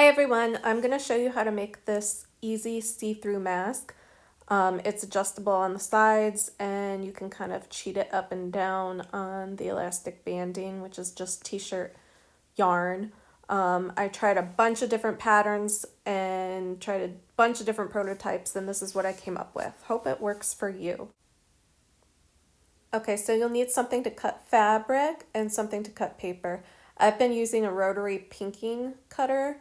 Hi everyone, I'm going to show you how to make this easy see-through mask. It's adjustable on the sides and you can kind of cheat it up and down on the elastic banding, which is just t-shirt yarn. I tried a bunch of different patterns and tried a bunch of different prototypes, and this is what I came up with. Hope it works for you. Okay, so you'll need something to cut fabric and something to cut paper. I've been using a rotary pinking cutter,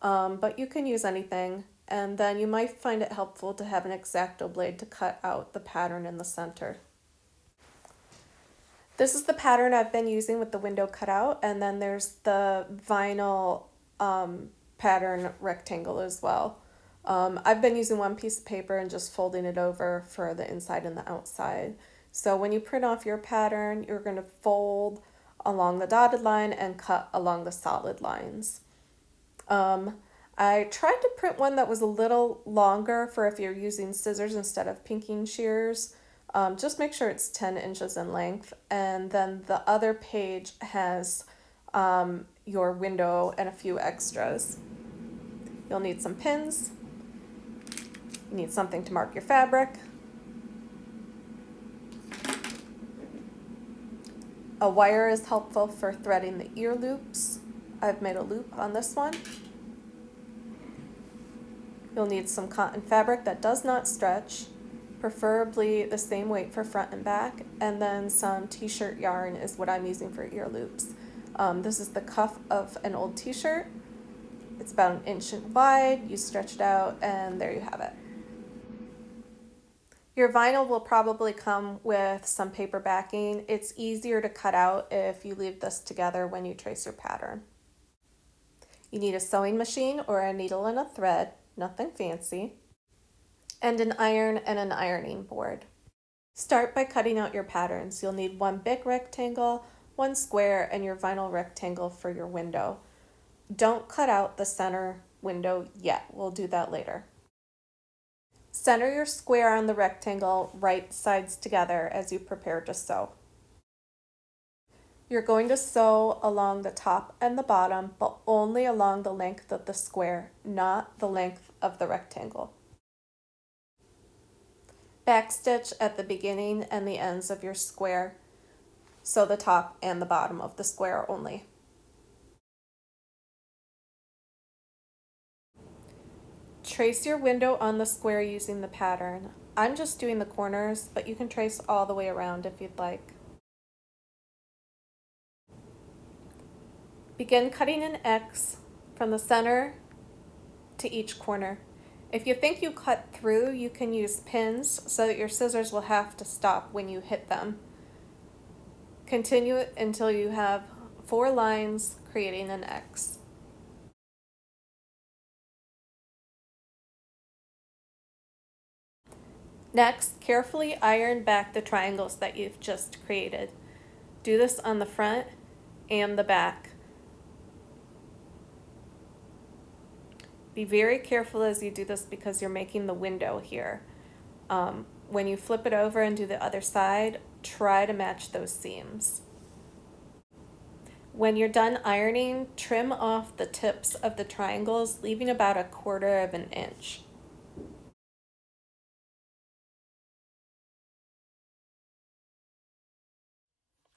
but you can use anything. And then you might find it helpful to have an X-Acto blade to cut out the pattern in the center. This is the pattern I've been using with the window cutout, and then there's the vinyl pattern rectangle as well. I've been using one piece of paper and just folding it over for the inside and the outside. So when you print off your pattern, you're going to fold along the dotted line and cut along the solid lines. I tried to print one that was a little longer for if you're using scissors instead of pinking shears. Just make sure it's 10 inches in length, and then the other page has your window and a few extras. You'll need some pins, you need something to mark your fabric, a wire is helpful for threading the ear loops. I've made a loop on this one. You'll need some cotton fabric that does not stretch, preferably the same weight for front and back, and then some t-shirt yarn is what I'm using for ear loops. This is the cuff of an old t-shirt. It's about 1 inch wide. You stretch it out and there you have it. Your vinyl will probably come with some paper backing. It's easier to cut out if you leave this together when you trace your pattern. You need a sewing machine or a needle and a thread, nothing fancy, and an iron and an ironing board. Start by cutting out your patterns. You'll need one big rectangle, one square, and your vinyl rectangle for your window. Don't cut out the center window yet. We'll do that later. Center your square on the rectangle, right sides together as you prepare to sew. You're going to sew along the top and the bottom, but only along the length of the square, not the length of the rectangle. Backstitch at the beginning and the ends of your square. Sew the top and the bottom of the square only. Trace your window on the square using the pattern. I'm just doing the corners, but you can trace all the way around if you'd like. Begin cutting an X from the center to each corner. If you think you cut through, you can use pins so that your scissors will have to stop when you hit them. Continue it until you have 4 lines creating an X. Next, carefully iron back the triangles that you've just created. Do this on the front and the back. Be very careful as you do this because you're making the window here. When you flip it over and do the other side, try to match those seams. When you're done ironing, trim off the tips of the triangles, leaving about 1/4 of an inch.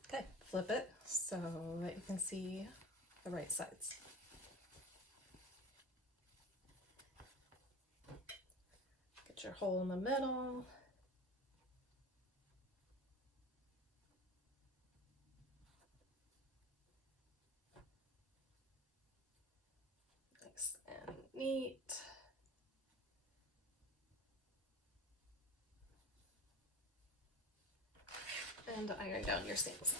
Okay, flip it so that you can see the right sides. Get your hole in the middle. Nice and neat. And iron down your seams.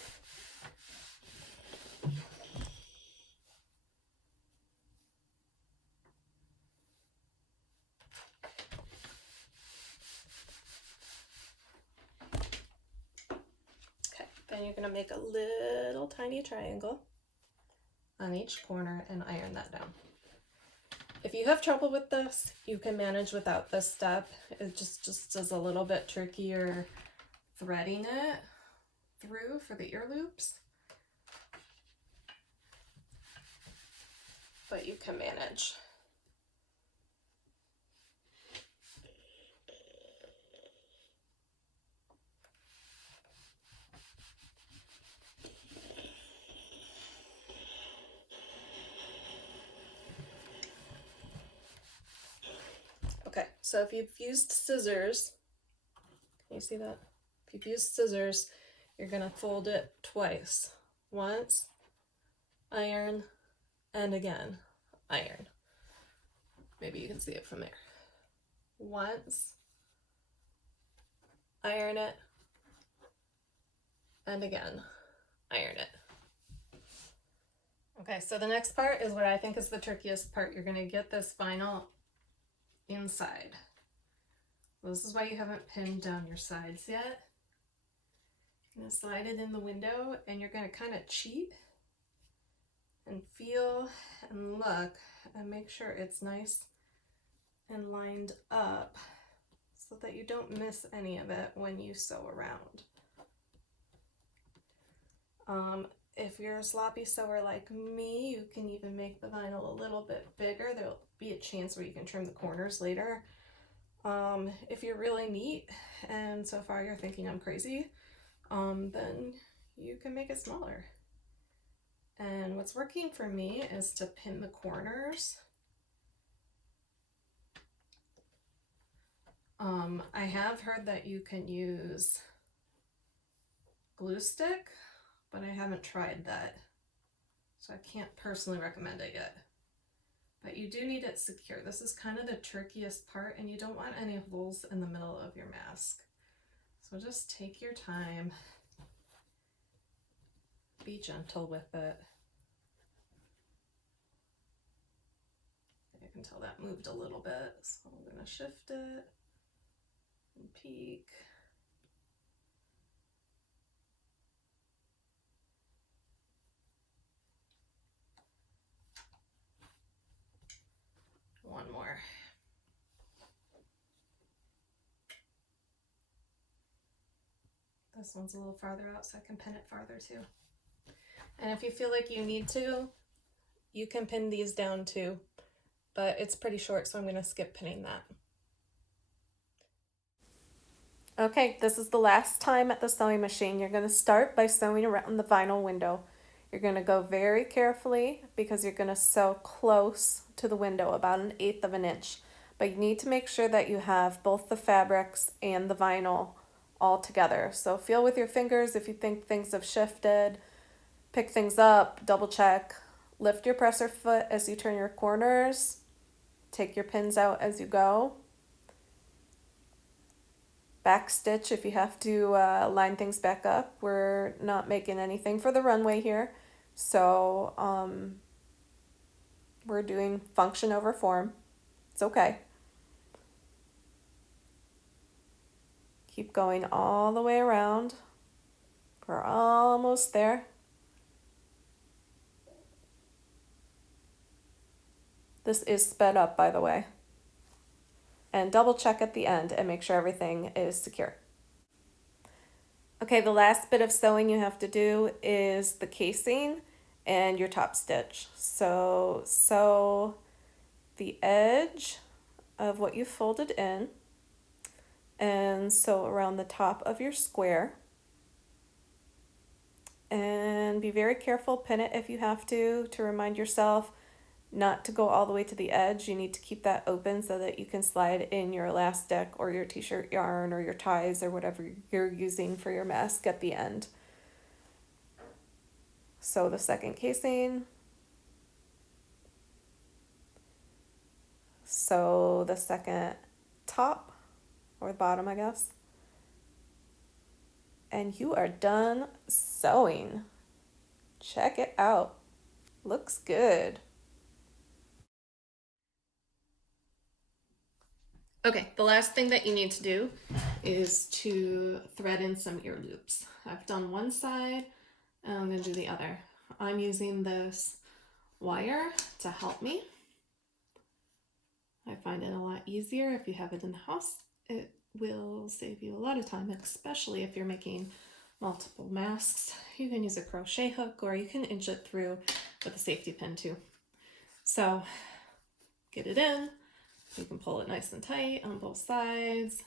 Okay, then you're going to make a little tiny triangle on each corner and iron that down. If you have trouble with this, you can manage without this step. It just is a little bit trickier threading it through for the ear loops. but you can manage. Okay, so if you've used scissors, can you see that? If you've used scissors, you're gonna fold it twice. Once, iron, and again, iron. Maybe you can see it from there. Once, iron it, and again, iron it. Okay, so the next part is what I think is the trickiest part. You're gonna get this vinyl inside. This is why you haven't pinned down your sides yet. You're gonna slide it in the window and you're gonna kind of cheat and feel and look and make sure it's nice and lined up so that you don't miss any of it when you sew around. If you're a sloppy sewer like me, you can even make the vinyl a little bit bigger. There'll be a chance where you can trim the corners later. If you're really neat and so far you're thinking I'm crazy, then you can make it smaller. And what's working for me is to pin the corners. I have heard that you can use glue stick, but I haven't tried that, so I can't personally recommend it yet. But you do need it secure. This is kind of the trickiest part, and you don't want any holes in the middle of your mask. So just take your time. Be gentle with it. I can tell that moved a little bit, so I'm going to shift it and peek. One more. This one's a little farther out so I can pin it farther too. And if you feel like you need to, you can pin these down too, but it's pretty short, so I'm going to skip pinning that. Okay, this is the last time at the sewing machine. You're going to start by sewing around the vinyl window. You're going to go very carefully because you're going to sew close to the window, about 1/8 of an inch. But you need to make sure that you have both the fabrics and the vinyl all together. So feel with your fingers if you think things have shifted, pick things up, double check, lift your presser foot as you turn your corners, take your pins out as you go. Back stitch if you have to line things back up. We're not making anything for the runway here, so we're doing function over form. It's okay. Keep going all the way around. We're almost there. This is sped up, by the way. And double check at the end and make sure everything is secure. Okay, the last bit of sewing you have to do is the casing and your top stitch. So sew the edge of what you folded in and sew around the top of your square. And be very careful, pin it if you have to remind yourself not to go all the way to the edge. You need to keep that open so that you can slide in your elastic or your t-shirt yarn or your ties or whatever you're using for your mask at the end. Sew the second casing. Sew the second top or bottom, I guess. And you are done sewing. Check it out. Looks good. Okay, the last thing that you need to do is to thread in some ear loops. I've done one side and I'm going to do the other. I'm using this wire to help me. I find it a lot easier if you have it in the house. It will save you a lot of time, especially if you're making multiple masks. You can use a crochet hook or you can inch it through with a safety pin too. So get it in. You can pull it nice and tight on both sides.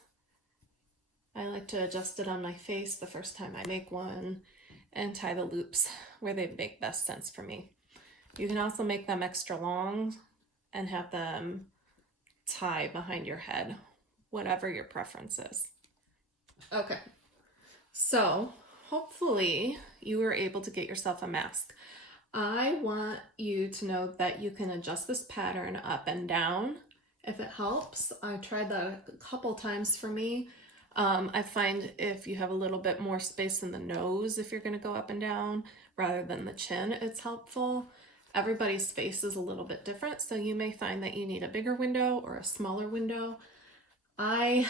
I like to adjust it on my face the first time I make one and tie the loops where they make best sense for me. You can also make them extra long and have them tie behind your head, whatever your preference is. Okay, so hopefully you were able to get yourself a mask. I want you to know that you can adjust this pattern up and down if it helps. I tried that a couple times for me. I find if you have a little bit more space in the nose, if you're going to go up and down rather than the chin, it's helpful. Everybody's face is a little bit different, so you may find that you need a bigger window or a smaller window. I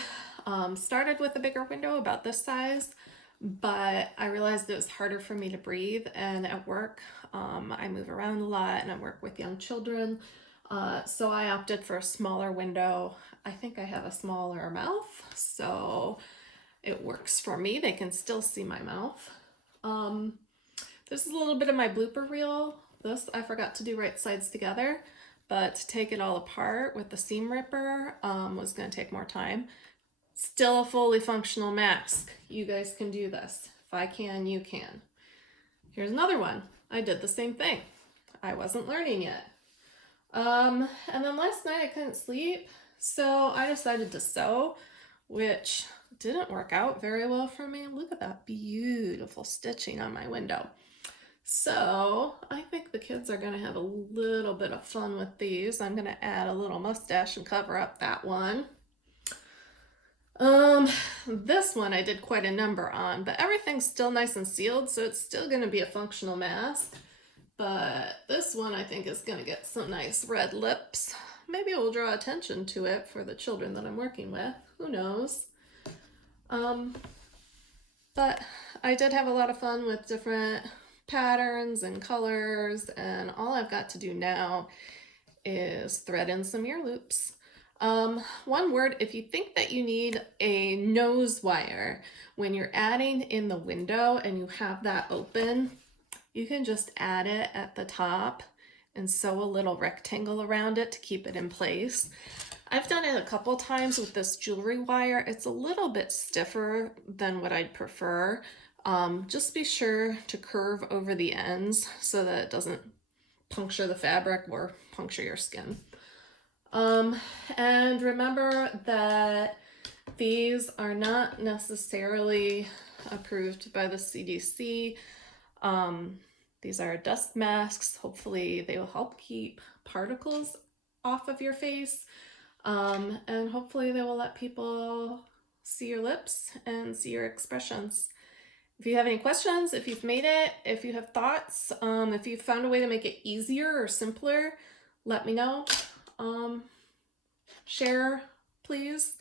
started with a bigger window about this size, but I realized it was harder for me to breathe, and at work I move around a lot and I work with young children, so I opted for a smaller window. I think I have a smaller mouth, so it works for me. They can still see my mouth. This is a little bit of my blooper reel. This I forgot to do right sides together, but to take it all apart with the seam ripper was going to take more time. Still a fully functional mask. You guys can do this. If I can, you can. Here's another one. I did the same thing. I wasn't learning yet. And then last night I couldn't sleep, so I decided to sew, which didn't work out very well for me. Look at that beautiful stitching on my window. So I think the kids are going to have a little bit of fun with these. I'm going to add a little mustache and cover up that one. This one I did quite a number on, but everything's still nice and sealed, so it's still going to be a functional mask. But this one I think is going to get some nice red lips. Maybe it will draw attention to it for the children that I'm working with. Who knows? But I did have a lot of fun with different patterns and colors, and all I've got to do now is thread in some ear loops. One word, if you think that you need a nose wire when you're adding in the window and you have that open, you can just add it at the top and sew a little rectangle around it to keep it in place. I've done it a couple times with this jewelry wire. It's a little bit stiffer than what I'd prefer. Just be sure to curve over the ends so that it doesn't puncture the fabric or puncture your skin. And remember that these are not necessarily approved by the CDC. These are dust masks. Hopefully they will help keep particles off of your face. And hopefully they will let people see your lips and see your expressions. If you have any questions, if you've made it, if you have thoughts, if you've found a way to make it easier or simpler, let me know. Share, please.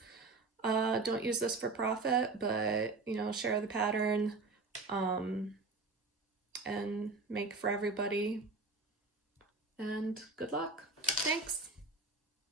Don't use this for profit, but share the pattern and make for everybody. And good luck. Thanks.